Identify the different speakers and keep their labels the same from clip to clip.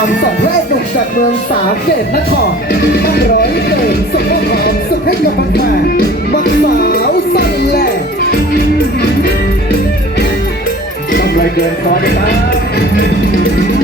Speaker 1: ามสองแรกหนุ่มจากเมืองสาเกตนครตั้งร้อยเติมส่งมอความสุขให้กับแฟนๆมักสาวสั้นแหลก
Speaker 2: ทำไรเกินพอได้ไหม
Speaker 3: น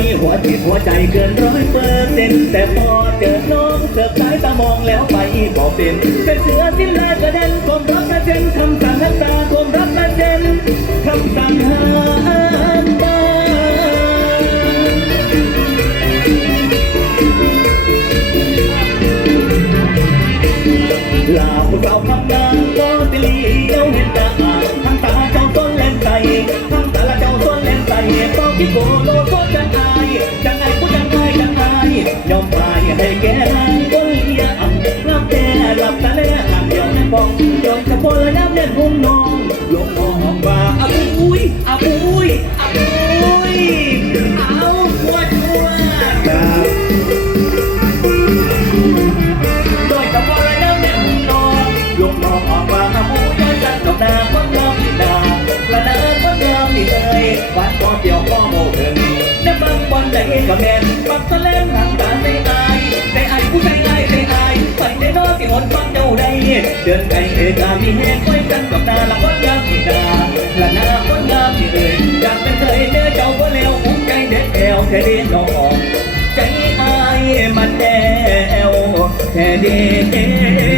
Speaker 3: ห้หัวจิตหัวใจเกินร้อยเปอร์เซ็นต์แต่พอเจอน้องเสิร์ฟสายตามองแล้วไปบอกเป็นเป็นเสือสิ้นแรงกระเด็นความรักกระเซ็นคำสั่งหักตาความรักกระเซ็นคำสั่งหาตาลาผู้เจ้าทำงานก็ติลีเจ้าเห็นตาทั้งตาเจ้าต้นเล่นใส่ทั้งตาละเจ้าต้นเล่นใส่ต้องคิดโก วัดก็เดียวก็โมเดินน้ำบางวันได้กับแมนปักตะเล่มหังตาในอายในอายผู้ใจอายในอายไปในนอนที่หนฟังเจ้าใดเดินไกลเอกามีเหตุไว้กันกับนาละคนงามที่นาละนาคนงามที่เลยอยากเป็นเคยเนื้อเจ้าก็เร็วผมใจเด็ดแอวแค่เดียวน้องใจอายมันแอวแค่เดีย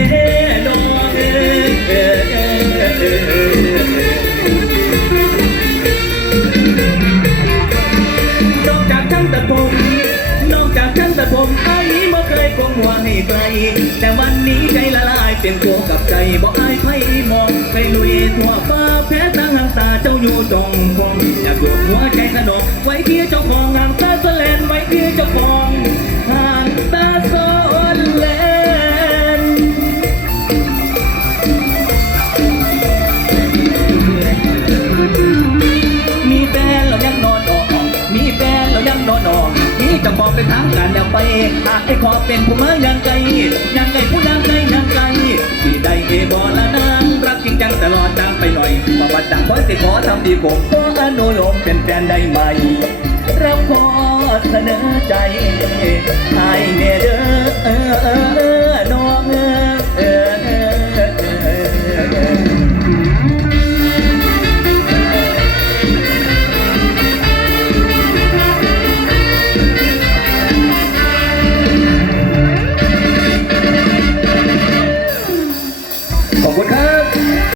Speaker 3: งหัวให้ใครแต่วันนี้ใจละลายเป็นตัวกับใจบอกอายไพ่มองไปลุยทั่วฟ้าแพ้ตั้งหางตาเจ้าอยู่จองคงอยากรวมหัวใจสนองไว้เพียเจ้าของหางตาสแลนไว้เพียเจ้าของ มีเจะมอเป็นทางการแล้วไปหากไอ้ขอเป็นผู้เมืองยังไกลยังไงผู้ยังไงยังไกลที่ได้เอบอละนางรักจริงจังตลอดจังไปหน่อยมาบัดจังคอยสิขอทำดีผมขออนุโลมเป็นแฟนได้ไหมเราขอเสนอใจให้เนเด้อ